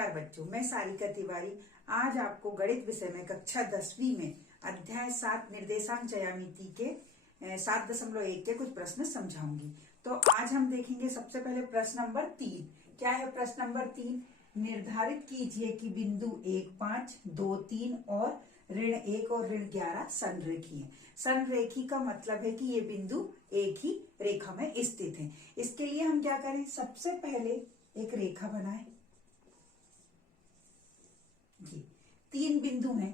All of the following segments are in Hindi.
नमस्कार बच्चों, मैं सारिका तिवारी आज आपको गणित विषय में कक्षा 10वीं में अध्याय 7 निर्देशांक ज्यामिति के 7.1 के कुछ प्रश्न समझाऊंगी। तो आज हम देखेंगे सबसे पहले प्रश्न नंबर 3। क्या है प्रश्न नंबर 3? निर्धारित कीजिए कि बिंदु 1, 5, 2, 3 और ऋण 1 और ऋण 11 संरेखी है। संरेखी का मतलब है कि ये बिंदु एक ही रेखा में स्थित हैं। इसके लिए हम क्या करें? सबसे पहले एक रेखा बनाएं। जी, 3 बिंदु हैं,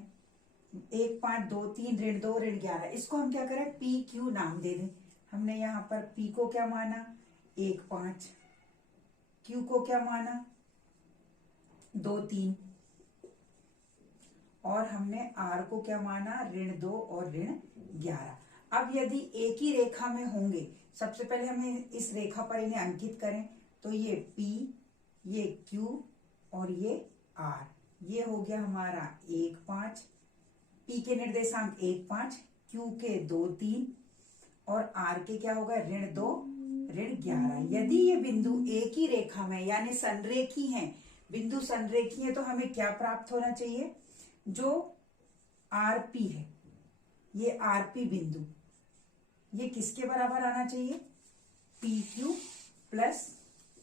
1, 5, 2, 3, ऋण 2, ऋण 11। इसको हम क्या करें? पी क्यू नाम दे दें। हमने यहाँ पर पी को क्या माना? 1, 5, क्यू को क्या माना? 2, 3 और हमने आर को क्या माना? ऋण 2 और ऋण 11। अब यदि एक ही रेखा में होंगे, सबसे पहले हमें इस रेखा पर इन्हें अंकित करें। तो ये P, ये Q और ये R, ये हो गया हमारा 1, 5। P के निर्देशांक 1, 5, Q के 2, 3 और R के क्या होगा? ऋण 2, ऋण 11। यदि ये बिंदु एक ही रेखा में यानी संरेखी हैं, बिंदु संरेखी है, तो हमें क्या प्राप्त होना चाहिए? जो RP है, ये RP बिंदु, ये किसके बराबर आना चाहिए? PQ प्लस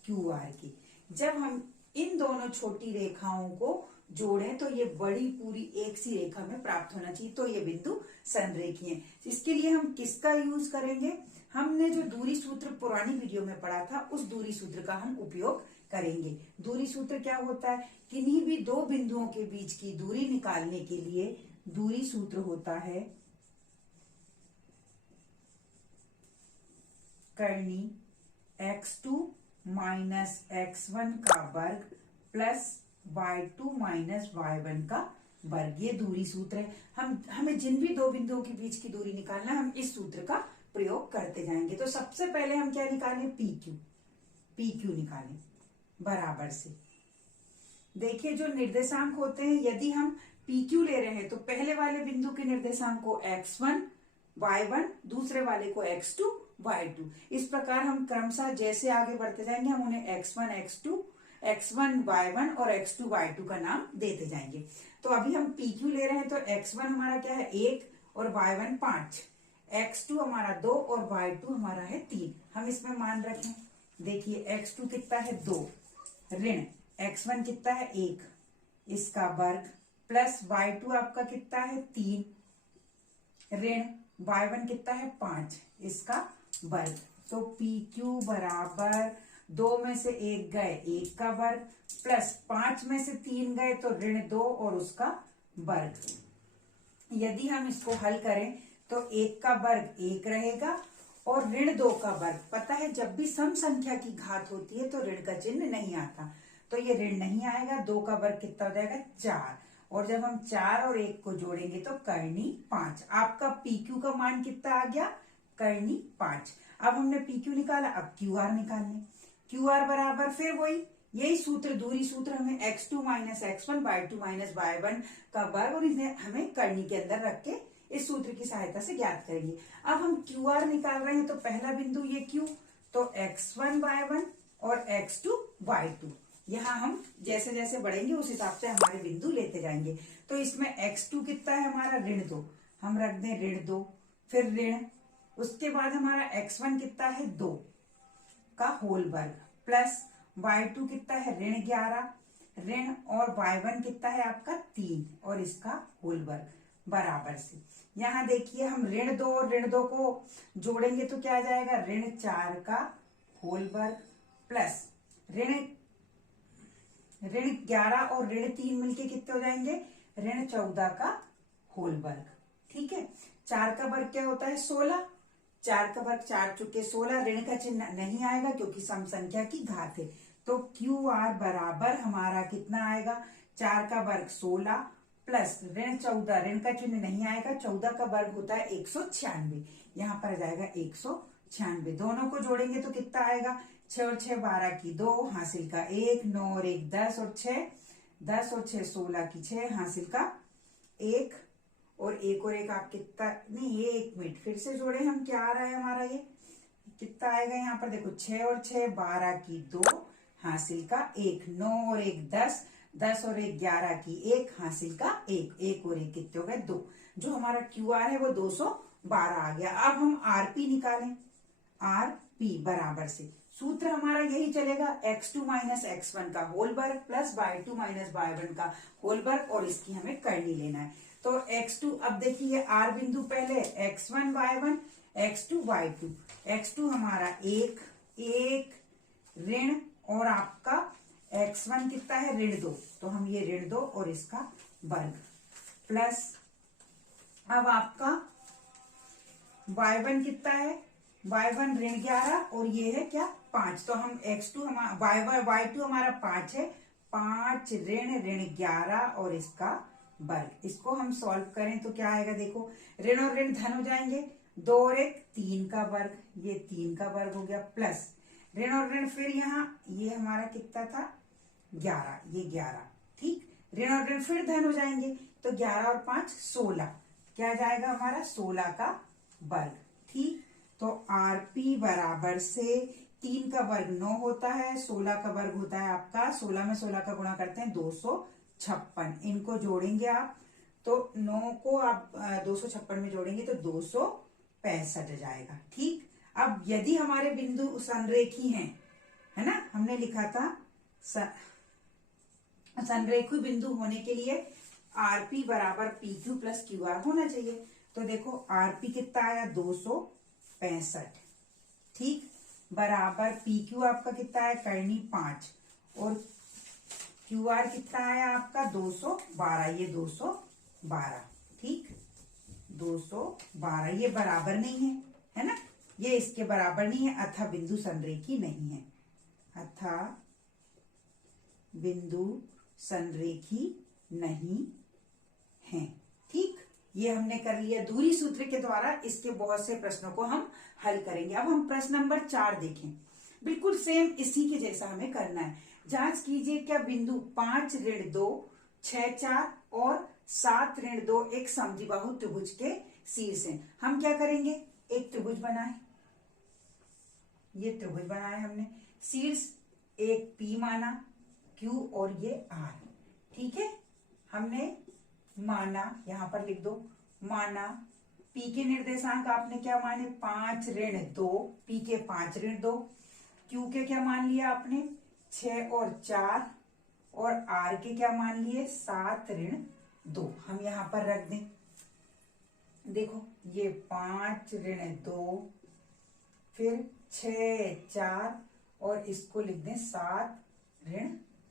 QR की। जब हम इन दोनों छोटी रेखाओं को जोड़ें तो ये बड़ी पूरी एक सी रेखा में प्राप्त होना चाहिए, तो ये बिंदु संरेखी है। इसके लिए हम किसका यूज करेंगे? हमने जो दूरी सूत्र पुरानी वीडियो में पढ़ा था, उस दूरी सूत्र का हम उपयोग करेंगे। दूरी सूत्र क्या होता है? किन्हीं भी दो बिंदुओं के बीच की दूरी निकालने के लिए दूरी सूत्र होता है करनी x2 माइनस x1 का वर्ग प्लस y2 माइनस y1 का वर्ग। ये दूरी सूत्र है। हमें जिन भी दो बिंदुओं के बीच की दूरी निकालना है, हम इस सूत्र का प्रयोग करते जाएंगे। तो सबसे पहले हम क्या निकालें? PQ निकालें बराबर से। देखिए, जो निर्देशांक होते हैं, यदि हम PQ ले रहे हैं तो पहले वाले बिंदु के निर्देशांक को x1, y1, दूसरे वाले को x2, y2। इस प्रकार हम क्रमशः जैसे आगे बढ़ते जाएंगे, हम उन्हें x1, x2, x1, y1 और x2, y2 का नाम देते जाएंगे। तो अभी हम PQ ले रहे हैं तो x1 हमारा क्या है? 1 और y1 5, x2 हमारा 2 और y2 हमारा है 3। हम इसमें मान रखें। देखिए, x2 कितना है? 2, ऋण x1 कितना है? 1, इसका वर्ग प्लस y2 आपका कितना है? 3, ऋण y1 कितना है? 5, इसका वर्ग। तो PQ बराबर 2 में से 1 गए, 1 का वर्ग प्लस 5 में से 3 गए तो ऋण 2 और उसका वर्ग। यदि हम इसको हल करें तो 1 का वर्ग 1 रहेगा और ऋण 2 का वर्ग। पता है, जब भी सम संख्या की घात होती है तो ऋण का चिन्ह नहीं आता, तो ये ऋण नहीं आएगा। 2 का वर्ग कितना हो जाएगा? 4। और जब हम 4 और 1 को जोड़ेंगे तो करनी 5। आपका PQ का मान कितना आ गया? करनी 5। अब हमने PQ निकाला, अब QR निकालने। QR बराबर फिर वही, यही सूत्र, दूरी सूत्र, हमें x2 minus x1, y2 minus y1 का वर्ग, और इन्हें हमें करनी के अंदर रख के इस सूत्र की सहायता से ज्ञात करेंगे। अब हम QR निकाल रहे हैं तो पहला बिंदु ये Q, तो x1 y1 और x2 y2। यहाँ हम जैसे जैसे बढ़ेंगे उस हिसाब से हमारे बिंदु लेते जाएंगे। तो इसमें x2 कितना है हमारा? ऋण 2, हम रख दें ऋण 2, फिर ऋण, उसके बाद हमारा x1 कितना है? 2 का होल वर्ग प्लस y2 कितना है? ऋण 11, ऋण और y1 कितना है आपका? 3 और इसका होल वर्ग बराबर से। यहाँ देखिए, हम ऋण 2 और ऋण 2 को जोड़ेंगे तो क्या आ जाएगा? ऋण 4 का होल वर्ग प्लस ऋण 11 और ऋण 3 मिलके कितने हो जाएंगे? ऋण 14 का होल वर्ग। ठीक है, 4 का वर्ग क्या होता है? 16। 4 का वर्ग 4 चुके 16, ऋण का चिन्ह नहीं आएगा क्योंकि सम संख्या की घात है। तो QR बराबर हमारा कितना आएगा? 4 का वर्ग 16 प्लस ऋण 14, ऋण का चिन्ह नहीं आएगा, 14 का वर्ग होता है 196। यहाँ पर आ जाएगा 196। दोनों को जोड़ेंगे तो कितना आएगा? 6 और 6 12 की 2, हासिल का 1, 9 और 1 10 और 6 10 और 6 16 की 6, हासिल का 1 और 1 और 1 आप कितना, नहीं ये 1 मिनट फिर से जोड़े हम, क्या आ रहा है हमारा? ये कितना आएगा? यहाँ पर देखो 6 और 6 12 की 2, हासिल का 1, 9 और 1 10, 10 और 1 11 की 1, हासिल का 1, 1 और 1 कितने हो गए 2। जो हमारा क्यू आर है वो 212 आ गया। अब हम आरपी निकालें। आरपी बराबर से सूत्र हमारा यही चलेगा, x2 माइनस x1 का होल वर्ग प्लस y2 माइनस y1 का होल वर्ग, और इसकी हमें करनी लेना है। तो x2, अब देखिए आर बिंदु पहले x1 y1 x2 y2, x2 हमारा 1 ऋण और आपका x1 कितना है ऋण 2, तो हम ये ऋण 2 और इसका वर्ग प्लस, अब आपका y1 कितना है y1 ऋण 11 और ये है क्या 5, तो हम x2 हमारा y2 हमारा 5 है, 5 ऋण 11 और इसका वर्ग। इसको हम सॉल्व करें तो क्या आएगा, देखो ऋण और ऋण धन हो जाएंगे, 2 और 1 3 का वर्ग, ये 3 का वर्ग हो गया, प्लस ऋण और ऋण फिर यहाँ ये हमारा कितना था 11, ये 11, ठीक। ऋण और ऋण फिर धन हो जाएंगे, तो 11 और 5 16, क्या जाएगा हमारा 16 का वर्ग, ठीक। तो आरपी बराबर से 3 का वर्ग 9 होता है, 16 का वर्ग होता है आपका, 16 में 16 का गुणा करते हैं 256, इनको जोड़ेंगे आप तो 9 को आप 256 में जोड़ेंगे तो 265 जाएगा, ठीक। अब यदि हमारे बिंदु संरेखी हैं, है ना, हमने लिखा था संरेखी बिंदु होने के लिए आरपी बराबर P Q plus Q R होना चाहिए। तो देखो आरपी कितना आया 265, ठीक, बराबर पी क्यू आपका कितना है करनी 5 और क्यू आर कितना आया आपका 212, ये 212, ठीक, 212, ये बराबर नहीं है ना, ये इसके बराबर नहीं है, अतः बिंदु संरेखी नहीं है, अतः बिंदु संरेखी नहीं है, ठीक। ये हमने कर लिया दूरी सूत्र के द्वारा, इसके बहुत से प्रश्नों को हम हल करेंगे। अब हम प्रश्न नंबर 4 देखें, बिल्कुल सेम इसी के जैसा हमें करना है। जांच कीजिए क्या बिंदु 5 ऋण 2 6 4 और 7 ऋण 2 एक समद्विबाहु त्रिभुज के शीर्ष हैं। हम क्या करेंगे, एक त्रिभुज बनाए, ये त्रिभुज बनाया हमने, शीर्ष एक P माना, Q और ये R, ठीक है। हमने माना, यहां पर लिख दो, माना P के निर्देशांक आपने क्या माने 5 ऋण 2, P के 5 ऋण 2, Q के क्या मान लिया आपने 6 और 4, और R के क्या मान लिए 7 ऋण 2। हम यहां पर रख दें, देखो ये 5 ऋण 2, फिर 6 4 और इसको लिख दें 7 ऋण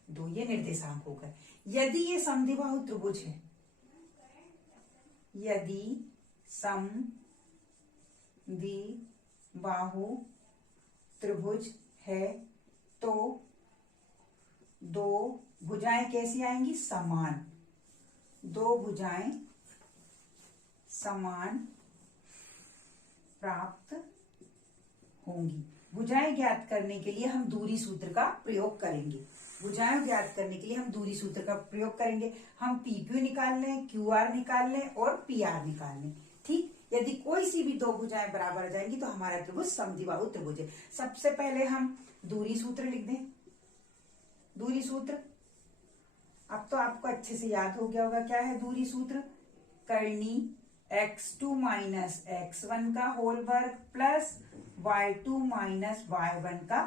2, ये निर्देशांक हो गए। यदि ये समद्विबाहु त्रिभुज है, यदि समद्विबाहु त्रिभुज है तो दो भुजाएं कैसी आएंगी, समान, दो भुजाएं समान प्राप्त होंगी। भुजाएं ज्ञात करने के लिए हम दूरी सूत्र का प्रयोग करेंगे, भुजाएं ज्ञात करने के लिए हम दूरी सूत्र का प्रयोग करेंगे। हम पी क्यू निकाल लें, क्यू आर निकाल लें और पी आर निकाल लें, ठीक। यदि कोई सी भी दो भुजाएं बराबर आ जाएंगी तो हमारा त्रिभुज समद्विबाहु त्रिभुज है। सबसे पहले हम दूरी सूत्र लिख दें, दूरी सूत्र अब तो आपको अच्छे से याद हो गया होगा, क्या है दूरी सूत्र, करनी x2 माइनस x1 का होल वर्ग प्लस y2 माइनस y1 का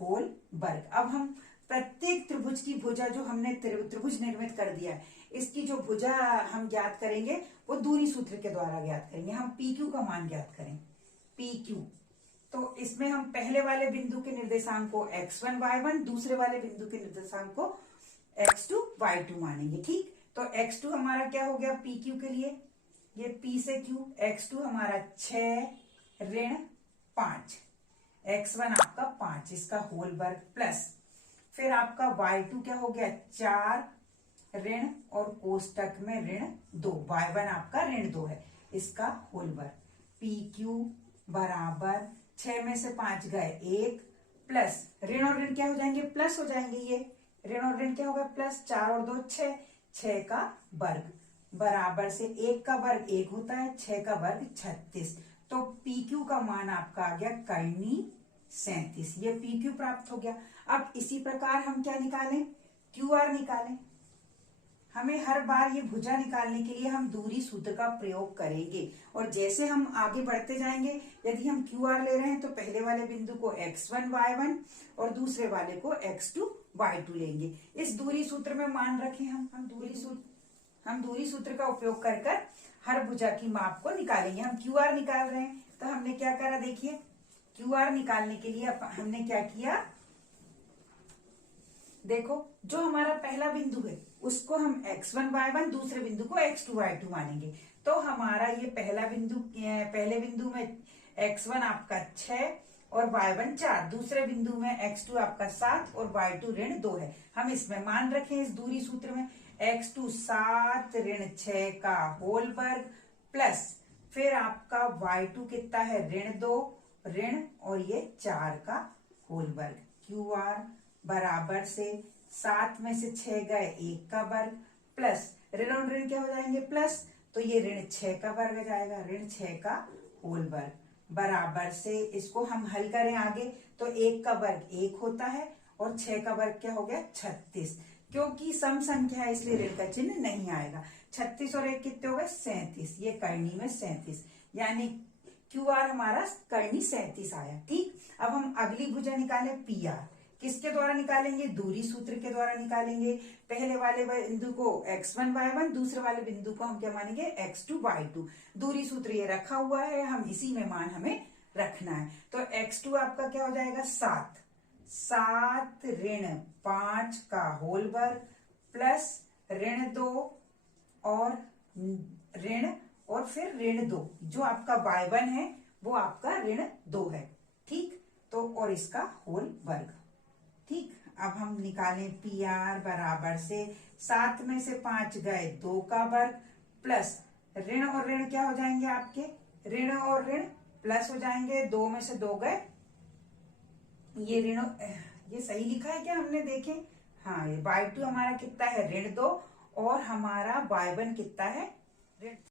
होल वर्ग। अब हम प्रत्येक त्रिभुज की भुजा जो हमने त्रिभुज निर्मित कर दिया है, इसकी जो भुजा हम ज्ञात करेंगे वो दूरी सूत्र के द्वारा ज्ञात करेंगे। हम पी क्यू का मान ज्ञात करें, पी क्यू, तो इसमें हम पहले वाले बिंदु के निर्देशांक को x1 y1, दूसरे वाले बिंदु के निर्देशांक को x2 y2 मानेंगे, ठीक। तो x2 हमारा क्या हो गया पी क्यू के लिए, ये p से q, x2 हमारा 6 ऋण 5, x1 आपका 5, इसका होल वर्ग प्लस फिर आपका y2 क्या हो गया 4 ऋण और कोष्टक में ऋण 2, y1 आपका ऋण 2 है, इसका होल वर्ग, पी क्यू बराबर 6 में से 5 गए 1 प्लस ऋण और ऋण क्या हो जाएंगे प्लस हो जाएंगे, ये ऋण और ऋण क्या होगा प्लस, 4 और 2 6, 6 का वर्ग बराबर से 1 का वर्ग 1 होता है, 6 का वर्ग 36। तो PQ का मान आपका आ गया करनी 37, ये PQ प्राप्त हो गया। अब इसी प्रकार हम क्या निकालें, QR निकालें। हमें हर बार ये भुजा निकालने के लिए हम दूरी सूत्र का प्रयोग करेंगे। और जैसे हम आगे बढ़ते जाएंगे, यदि हम क्यू आर ले रहे हैं तो पहले वाले बिंदु को x1 y1 और दूसरे वाले को x2 y2 लेंगे। इस दूरी सूत्र में मान रखें हम दूरी सूत्र का उपयोग कर हर भुजा की माप को निकालेंगे। हम क्यू आर निकाल रहे हैं तो हमने क्या करा, देखिए क्यू आर निकालने के लिए हमने क्या किया, देखो जो हमारा पहला बिंदु है उसको हम x1 y1, दूसरे बिंदु को x2 y2 मानेंगे। तो हमारा ये पहले बिंदु में x1 आपका 6 और y1 4, दूसरे बिंदु में x2 आपका 7 और y2 ऋण 2 है। हम इसमें मान रखें इस दूरी सूत्र में x2 7 ऋण 6 का होल वर्ग प्लस फिर आपका y2 कितना है ऋण 2 ऋण और ये 4 का होल वर्ग। क्यू आर बराबर से 7 में से 6 गए 1 का वर्ग प्लस ऋण और ऋण क्या हो जाएंगे प्लस, तो ये ऋण 6 का वर्ग आ जाएगा, ऋण 6 का होल वर्ग बराबर से इसको हम हल करें आगे तो 1 का वर्ग 1 होता है और 6 का वर्ग क्या हो गया 36। क्योंकि सम संख्या है इसलिए ऋण का चिन्ह नहीं आएगा। 36 और 1 कितने हो गए 37, ये करनी में 37, यानी क्यू आर हमारा करनी 37 आया। ठीक, अब हम अगली भुजा निकालें पी आर। किसके द्वारा निकालेंगे, दूरी सूत्र के द्वारा निकालेंगे। पहले वाले बिंदु को x1 y1, दूसरे वाले बिंदु को हम क्या मानेंगे x2 y2। दूरी सूत्र ये रखा हुआ है, हम इसी में मान हमें रखना है। तो x2 आपका क्या हो जाएगा 7 ऋण 5 का होल वर्ग प्लस ऋण 2 और ऋण और फिर ऋण 2, जो आपका y1 है वो आपका ऋण 2 है। ठीक, तो और इसका होल वर्ग। ठीक, अब हम निकालें पी आर बराबर से 7 में से 5 गए 2 का वर्ग प्लस ऋण और ऋण क्या हो जाएंगे आपके, ऋण और ऋण प्लस हो जाएंगे, 2 में से 2 गए, ये ऋण, ये सही लिखा है क्या हमने देखें, हाँ ये y2 हमारा कितना है ऋण 2 और हमारा y1 कितना है ऋण